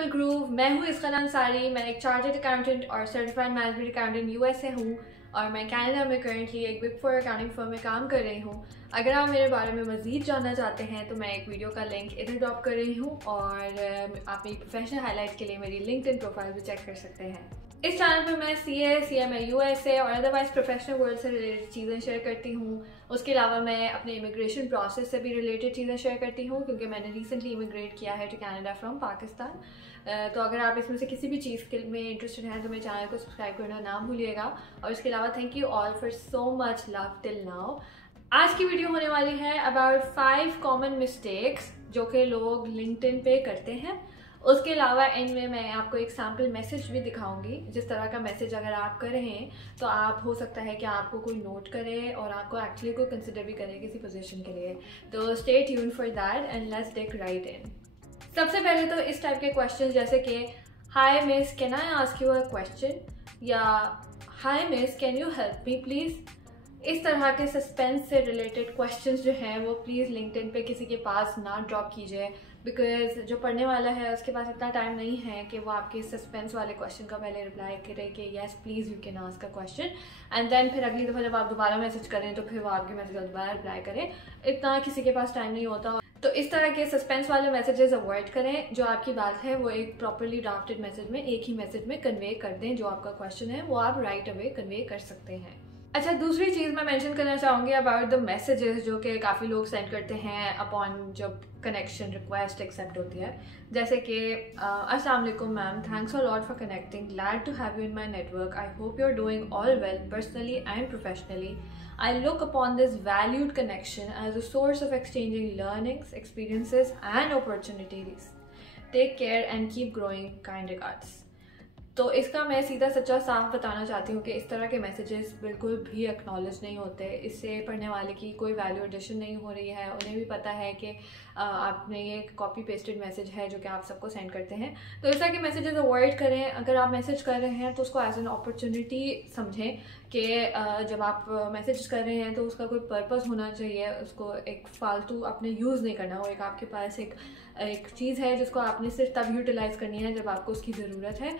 Global groove. मैं हूँ इसखाना अंसारी। मैं एक चार्टर्ड अकाउंटेंट और सर्टिफाइड मैनेजमेंट अकाउंटेंट यूएस से हूँ और मैं कनाडा में करंटली एक बिग फोर अकाउंटिंग फर्म में काम कर रही हूँ। अगर आप मेरे बारे में मज़ीद जानना चाहते हैं तो मैं एक वीडियो का लिंक इधर ड्रॉप कर रही हूँ और आप मेरी प्रोफेशनल हाईलाइट के लिए मेरी लिंक्डइन प्रोफाइल भी चेक कर सकते हैं। इस चैनल पर मैं CMA USA और अदरवाइज प्रोफेशनल वर्ल्ड से रिलेटेड चीज़ें शेयर करती हूँ। उसके अलावा मैं अपने इमिग्रेशन प्रोसेस से भी रिलेटेड चीज़ें शेयर करती हूँ क्योंकि मैंने रिसेंटली इमिग्रेट किया है टू कनाडा फ्रॉम पाकिस्तान। तो अगर आप इसमें से किसी भी चीज़ के में इंटरेस्टेड हैं तो मेरे चैनल को सब्सक्राइब करना ना भूलिएगा। और इसके अलावा thank you all for so much love till now. आज की वीडियो होने वाली है अबाउट 5 कॉमन मिस्टेक्स जो कि लोग लिंक्डइन पे करते हैं। उसके अलावा इनमें मैं आपको एक सैम्पल मैसेज भी दिखाऊंगी। जिस तरह का मैसेज अगर आप कर रहे हैं तो आप हो सकता है कि आपको कोई नोट करे और आपको एक्चुअली कोई कंसिडर भी करे किसी पोजीशन के लिए। तो stay tune for that and let's dig right in. सबसे पहले तो इस टाइप के क्वेश्चन जैसे कि hi miss can I ask you a question या hi miss can you help me please. इस तरह के सस्पेंस से रिलेटेड क्वेश्चंस जो हैं वो प्लीज़ लिंक्डइन पे किसी के पास ना ड्रॉप कीजिए बिकॉज जो पढ़ने वाला है उसके पास इतना टाइम नहीं है कि वो आपके सस्पेंस वाले क्वेश्चन का पहले रिप्लाई करे कि yes please you can ask a question and then फिर अगली दफ़ा जब आप दोबारा मैसेज करें तो फिर वो आपके मैसेज का दोबारा रिप्लाई करें। इतना किसी के पास टाइम नहीं होता। तो इस तरह के सस्पेंस वाले मैसेजेस अवॉइड करें। जो आपकी बात है वो एक प्रॉपरली ड्राफ्टेड मैसेज में एक ही मैसेज में कन्वे कर दें। जो आपका क्वेश्चन है वो आप राइट अवे कन्वे कर सकते हैं। अच्छा, दूसरी चीज़ मैं मेंशन करना चाहूँगी अबाउट द मैसेजेस जो कि काफ़ी लोग सेंड करते हैं अपॉन जब कनेक्शन रिक्वेस्ट एक्सेप्ट होती है। जैसे कि अस्सलाम वालेकुम ma'am, thanks a lot for connecting, glad to have you in my network, I hope you are doing all well personally and professionally, I look upon this valued connection as a source of exchanging learnings, experiences and opportunities, take care and keep growing, kind regards. तो इसका मैं सीधा सच्चा साफ बताना चाहती हूँ कि इस तरह के मैसेजेस बिल्कुल भी एक्नॉलेज नहीं होते। इससे पढ़ने वाले की कोई वैल्यू एडिशन नहीं हो रही है। उन्हें भी पता है कि आपने ये कॉपी पेस्टेड मैसेज है जो कि आप सबको सेंड करते हैं। तो इस तरह के मैसेजेस अवॉइड करें। अगर आप मैसेज कर रहे हैं तो उसको एज एन अपॉर्चुनिटी समझें कि जब आप मैसेज कर रहे हैं तो उसका कोई पर्पस होना चाहिए। उसको एक फालतू आपने यूज़ नहीं करना। वो एक आपके पास एक चीज़ है जिसको आपने सिर्फ तब यूटिलाइज़ करनी है जब आपको उसकी ज़रूरत है,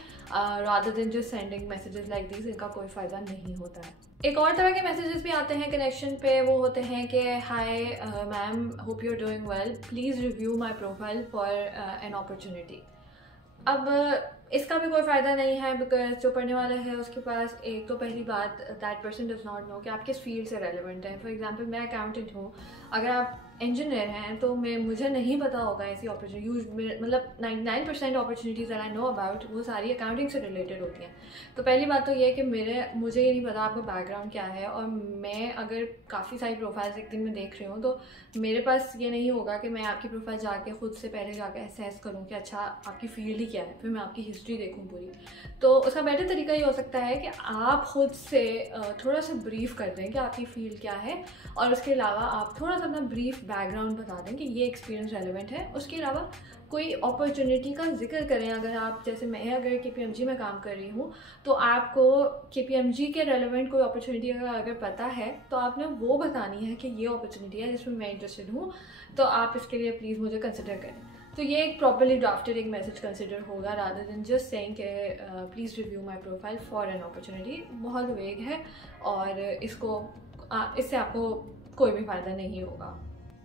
rather than just sending messages like this. इनका कोई फ़ायदा नहीं होता है। एक और तरह के मैसेजेस भी आते हैं कनेक्शन पे। वो होते हैं कि hi ma'am, hope you are doing well, please review my profile for an opportunity. अब इसका भी कोई फ़ायदा नहीं है बिकॉज जो पढ़ने वाला है उसके पास एक तो पहली बात that person does not know कि आप किस फील्ड से रेलिवेंट हैं। फॉर एग्जांपल मैं अकाउंटेंट हूँ, अगर आप इंजीनियर हैं तो मुझे नहीं पता होगा ऐसी अपॉर्चुनिटी। मतलब 99% अपॉर्चुनिटीज़ आई नो अबाउट वो सारी अकाउंटिंग से रिलेटेड होती हैं। तो पहली बात तो ये है कि मुझे ये नहीं पता आपका बैकग्राउंड क्या है। और मैं अगर काफ़ी सारी प्रोफाइल्स एक दिन में देख रही हूँ तो मेरे पास ये नहीं होगा कि मैं आपकी प्रोफाइल जाके खुद से पहले जाके असेस करूँ कि अच्छा आपकी फील्ड ही क्या है, फिर मैं आपकी हिस्ट्री देखूँ पूरी। तो उसका बेटर तरीका ये हो सकता है कि आप खुद से थोड़ा सा ब्रीफ कर दें कि आपकी फील्ड क्या है और उसके अलावा आप थोड़ा सा अपना ब्रीफ बैकग्राउंड बता दें कि ये एक्सपीरियंस रेलेवेंट है। उसके अलावा कोई अपॉर्चुनिटी का जिक्र करें। अगर आप जैसे मैं अगर KPMG में काम कर रही हूँ तो आपको KPMG के रेलेवेंट कोई अपॉर्चुनिटी अगर पता है तो आपने वो बतानी है कि ये अपॉर्चुनिटी है जिसमें मैं इंटरेस्टेड हूँ, तो आप इसके लिए प्लीज़ मुझे कंसिडर करें। तो ये एक प्रॉपर्ली ड्राफ्टेड एक मैसेज कंसिडर होगा रादर देन जस्ट सेइंग कि please review my profile for an opportunity. बहुत वेग है और इससे आपको कोई भी फ़ायदा नहीं होगा।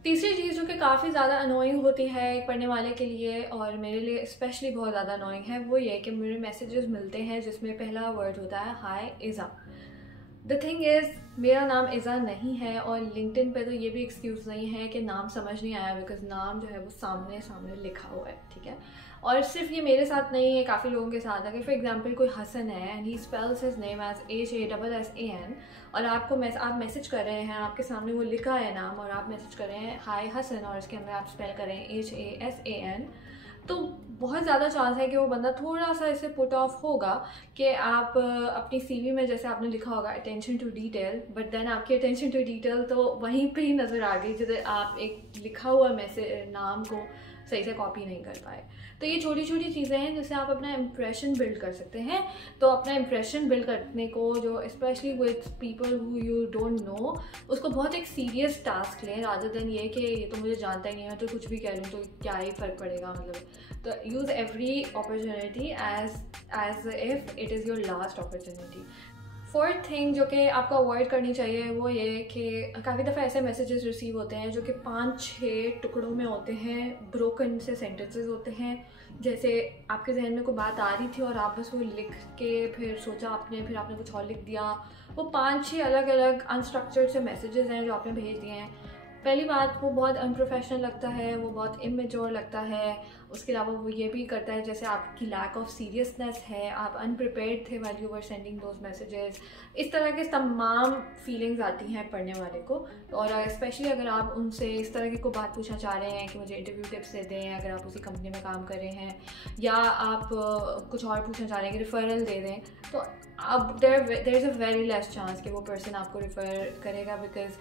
तीसरी चीज़ जो कि काफ़ी ज़्यादा अनोइंग होती है एक पढ़ने वाले के लिए और मेरे लिए स्पेशली बहुत ज़्यादा अनोइंग है, वो ये कि मेरे मैसेजेस मिलते हैं जिसमें पहला वर्ड होता है हाय इज़ा। द थिंग इज़ मेरा नाम इज़ा नहीं है और लिंक्डइन पे तो ये भी एक्सक्यूज़ नहीं है कि नाम समझ नहीं आया बिकॉज नाम जो है वो सामने लिखा हुआ है, ठीक है। और सिर्फ ये मेरे साथ नहीं है, काफ़ी लोगों के साथ। अगर फॉर एग्जांपल कोई हसन है and he spells his name as HASSAN और आप मैसेज कर रहे हैं, आपके सामने वो लिखा है नाम और आप मैसेज कर रहे हैं हाय हसन और इसके अंदर आप स्पेल करें HASAN, तो बहुत ज़्यादा चांस है कि वो बंदा थोड़ा सा इससे पुट ऑफ होगा कि आप अपनी CV में जैसे आपने लिखा होगा attention to detail, but then आपकी अटेंशन टू डिटेल तो वहीं पे ही नज़र आ गई जिधर आप एक लिखा हुआ मैसेज नाम को सही से कॉपी नहीं कर पाए। तो ये छोटी छोटी चीज़ें हैं जिससे आप अपना इम्प्रेशन बिल्ड कर सकते हैं। तो अपना इम्प्रेशन बिल्ड करने को, जो specially with people who you don't know, उसको बहुत एक सीरियस टास्क लें, रादर देन ये कि ये तो मुझे जानता ही नहीं है तो कुछ भी कह लूँ तो क्या ही फ़र्क पड़ेगा। मतलब तो use every opportunity as if it is your last opportunity. Fourth thing जो कि आपको अवॉइड करनी चाहिए वो ये कि काफ़ी दफ़ा ऐसे मैसेजेस रिसीव होते हैं जो कि 5-6 टुकड़ों में होते हैं, ब्रोकन से सेंटेंसेस होते हैं। जैसे आपके जहन में कोई बात आ रही थी और आप बस वो लिख के फिर सोचा आपने, फिर आपने कुछ और लिख दिया। वो 5-6 अलग अलग अनस्ट्रक्चर्ड से मैसेजेस हैं जो आपने भेज दिए हैं। पहली बात, वो बहुत अनप्रोफेशनल लगता है, वो बहुत इमेच्योर लगता है। उसके अलावा वो ये भी करता है जैसे आपकी लैक ऑफ सीरियसनेस है, आप अनप्रिपेयर्ड थे while you were sending those messages. इस तरह के तमाम फीलिंग्स आती हैं पढ़ने वाले को। और स्पेशली अगर आप उनसे इस तरह की कोई बात पूछना चाह रहे हैं कि मुझे इंटरव्यू टिप्स दे दें, अगर आप उसी कंपनी में काम कर रहे हैं, या आप कुछ और पूछना चाह रहे हैं कि रिफ़रल दे दें, तो अब there is a very less chance कि वो पर्सन आपको रिफ़र करेगा, बिकॉज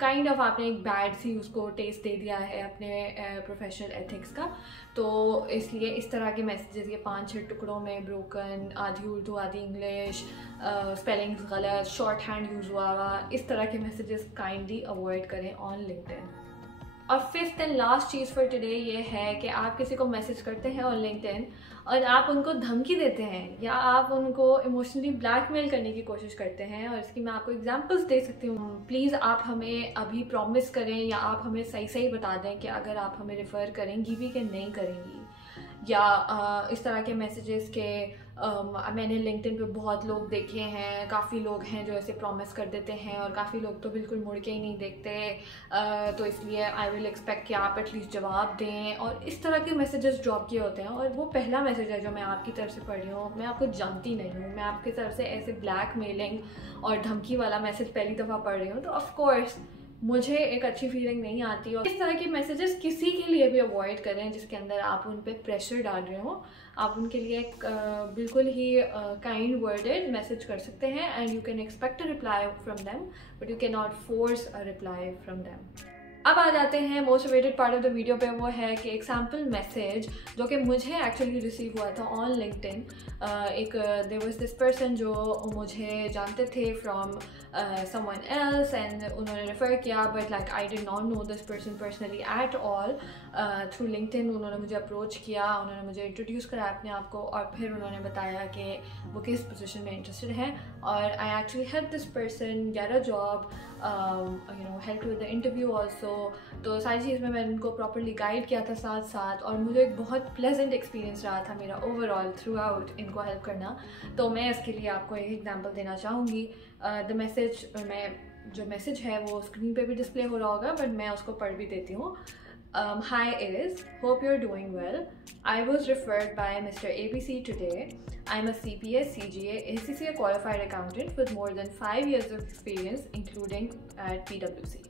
काइंड ऑफ आपने एक बैड सी उसको टेस्ट दे दिया है अपने प्रोफेशनल एथिक्स का। तो इसलिए इस तरह के मैसेजेस ये 5-6 टुकड़ों में ब्रोकन, आधी उर्दू आधी इंग्लिश, स्पेलिंग्स गलत, शॉर्ट हैंड यूज़ हुआ, इस तरह के मैसेजेस काइंडली अवॉइड करें ऑन लिंक्डइन। और fifth and last cheese for today ये है कि आप किसी को मैसेज करते हैं ऑन लिंक्डइन और आप उनको धमकी देते हैं या आप उनको इमोशनली ब्लैकमेल करने की कोशिश करते हैं। और इसकी मैं आपको एग्जांपल्स दे सकती हूँ। प्लीज़ आप हमें अभी प्रॉमिस करें या आप हमें सही सही बता दें कि अगर आप हमें रेफ़र करेंगी भी कि नहीं करेंगी। या इस तरह के मैसेजेस के मैंने लिंक्डइन पे बहुत लोग देखे हैं, काफ़ी लोग हैं जो ऐसे प्रॉमिस कर देते हैं और काफ़ी लोग तो बिल्कुल मुड़ के ही नहीं देखते। तो इसलिए आई विल एक्सपेक्ट कि आप एटलीस्ट जवाब दें, और इस तरह के मैसेजेस ड्रॉप किए होते हैं। और वो पहला मैसेज है जो मैं आपकी तरफ से पढ़ रही हूँ, मैं आपको जानती नहीं हूँ, मैं आपकी तरफ से ऐसे ब्लैकमेलिंग और धमकी वाला मैसेज पहली दफ़ा पढ़ रही हूँ, तो ऑफकोर्स मुझे एक अच्छी फीलिंग नहीं आती। और इस तरह के मैसेजेस किसी के लिए भी अवॉइड करें जिसके अंदर आप उन पे प्रेशर डाल रहे हो। आप उनके लिए एक बिल्कुल ही काइंड वर्डेड मैसेज कर सकते हैं and you can expect a reply from them, but you can not force a reply from them. अब आ जाते हैं most awaited part of the video पे, वो है कि एक सैम्पल मैसेज जो कि मुझे एक्चुअली रिसीव हुआ था ऑन लिंक्डइन। एक देयर वाज दिस पर्सन जो मुझे जानते थे फ्रॉम समवन एल्स एंड उन्होंने रेफ़र किया, but like I did not know this person personally at all. Through LinkedIn उन्होंने मुझे अप्रोच किया, उन्होंने मुझे इंट्रोड्यूस कराया अपने आप को, और फिर उन्होंने बताया कि वो किस पोजीशन में इंटरेस्टेड हैं। और I actually help this person get a job, help with the interview also. तो सारी चीज़ में मैंने उनको प्रॉपरली गाइड किया था साथ साथ, और मुझे एक बहुत प्लेजेंट एक्सपीरियंस रहा था मेरा ओवरऑल थ्रू आउट इनको हेल्प करना। तो मैं इसके लिए आपको एक एग्जांपल देना चाहूँगी। द मैसेज, मैं जो मैसेज है वो स्क्रीन पे भी डिस्प्ले हो रहा होगा, बट मैं उसको पढ़ भी देती हूँ। Hi Iris, hope you're doing well. I was referred by Mr. ABC today. I'm a CPA, CGA, ACCA qualified accountant with more than 5 years of experience, including at PwC.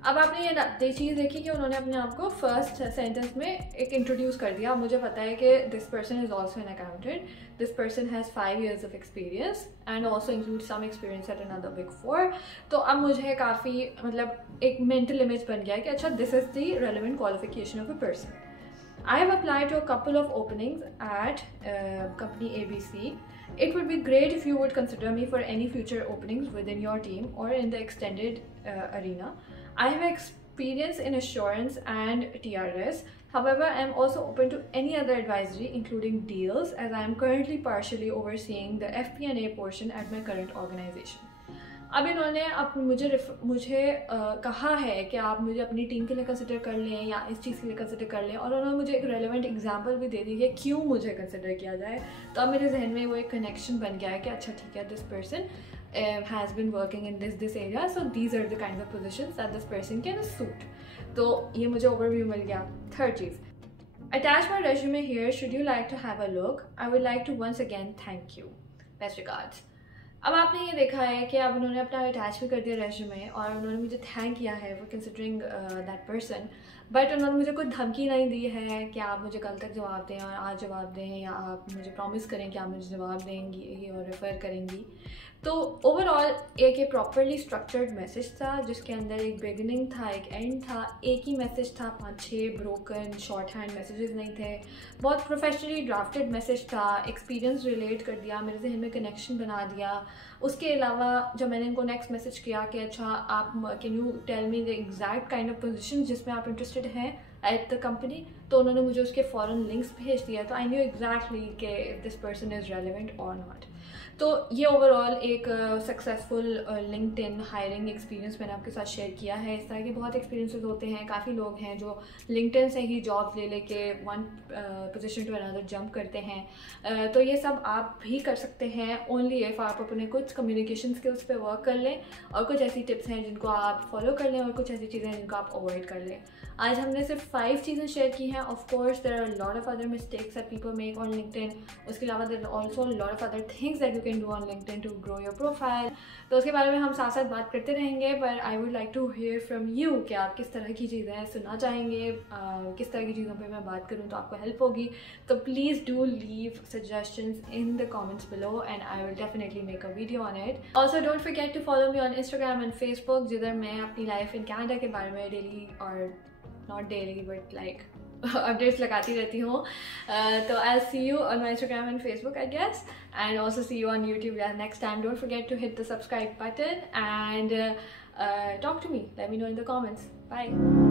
अब आपने ये चीज़ देखी कि उन्होंने अपने आप को फर्स्ट सेंटेंस में एक इंट्रोड्यूस कर दिया। मुझे पता है कि this person is also an accountant, this person has 5 years of experience and also include some experience at another big 4। तो अब मुझे काफ़ी मतलब एक मेंटल इमेज बन गया कि अच्छा, this is the relevant qualification of a person. I have applied to a couple of openings at company ABC. It would be great if you would consider me for any future openings within your team or in the extended arena. I have experience in assurance and TRS. However, I am also open to any other advisory, including deals, as I am currently partially overseeing the FP&A portion at my current organization. अब इन्होंने मुझे कहा है कि आप मुझे अपनी team के लिए कंसिडर कर लें या इस चीज़ के लिए कंसिडर कर लें, और उन्होंने मुझे एक रेलेवेंट एग्जांपल भी दे दी कि क्यों मुझे कंसिडर किया जाए। तो अब मेरे जहन में वो एक कनेक्शन बन गया है कि अच्छा ठीक है, this person has been working in this area, so these are the kind of positions that this person can suit. तो ये मुझे ओवरव्यू मिल गया। थर्ड चीज़, attach my resume here, should you like to have a look, I would like to once again thank you, best regards. अब आपने ये देखा है कि अब उन्होंने अपना अटैच भी कर दिया रेज्यूमे और उन्होंने मुझे थैंक किया है for considering that person, but उन्होंने मुझे कोई धमकी नहीं दी है कि आप मुझे कल तक जवाब दें और आज जवाब दें, या आप मुझे प्रॉमिस करें कि आप मुझे जवाब देंगी और रेफ़र करेंगी। तो ओवरऑल एक ये प्रॉपरली स्ट्रक्चर्ड मैसेज था जिसके अंदर एक बिगिनिंग था, एक एंड था, एक ही मैसेज था, 5-6 ब्रोकन शॉर्ट हैंड मैसेजेस नहीं थे। बहुत प्रोफेशनली ड्राफ्टेड मैसेज था, एक्सपीरियंस रिलेट कर दिया, मेरे जहन में कनेक्शन बना दिया। उसके अलावा जब मैंने इनको नेक्स्ट मैसेज किया कि अच्छा आप can you tell me the exact kind of position जिसमें आप इंटरेस्टेड हैं एट द कंपनी, तो उन्होंने मुझे उसके फ़ौरन लिंक्स भेज दिया। तो आई न्यू एग्जैक्टली कि if this person is relevant और नॉट। तो ये ओवरऑल एक सक्सेसफुल लिंक्डइन हायरिंग एक्सपीरियंस मैंने आपके साथ शेयर किया है। इस तरह के बहुत एक्सपीरियंसेस होते हैं, काफ़ी लोग हैं जो लिंक्डइन से ही जॉब्स ले लेके one position to another jump करते हैं। तो ये सब आप भी कर सकते हैं ओनली इफ़ आप अपने कुछ कम्युनिकेशन स्किल्स पे वर्क कर लें और कुछ ऐसी टिप्स हैं जिनको आप फॉलो कर लें और कुछ ऐसी चीज़ें जिनको आप अवॉइड कर लें। आज हमने सिर्फ 5 चीज़ें शेयर की हैं। Of course there are lot of other mistakes that people make on LinkedIn. उसके अलावा there are also lot of other things that you can do on LinkedIn to grow your profile. तो उसके बारे में हम साथ साथ बात करते रहेंगे, पर I would like to hear from you कि आप किस तरह की चीज़ें सुनना चाहेंगे, किस तरह की चीज़ों पर मैं बात करूँ तो आपको हेल्प होगी। तो please do leave suggestions in the comments below and I will definitely make a video on it. Also don't forget to follow me on Instagram and Facebook, जिधर मैं अपनी लाइफ इन कनाडा के बारे में daily और not daily but like updates लगाती रहती हूँ। तो I'll see you on my Instagram and Facebook I guess, and also see you on YouTube next time. Don't forget to hit the subscribe button and talk to me. Let me know in the comments. Bye.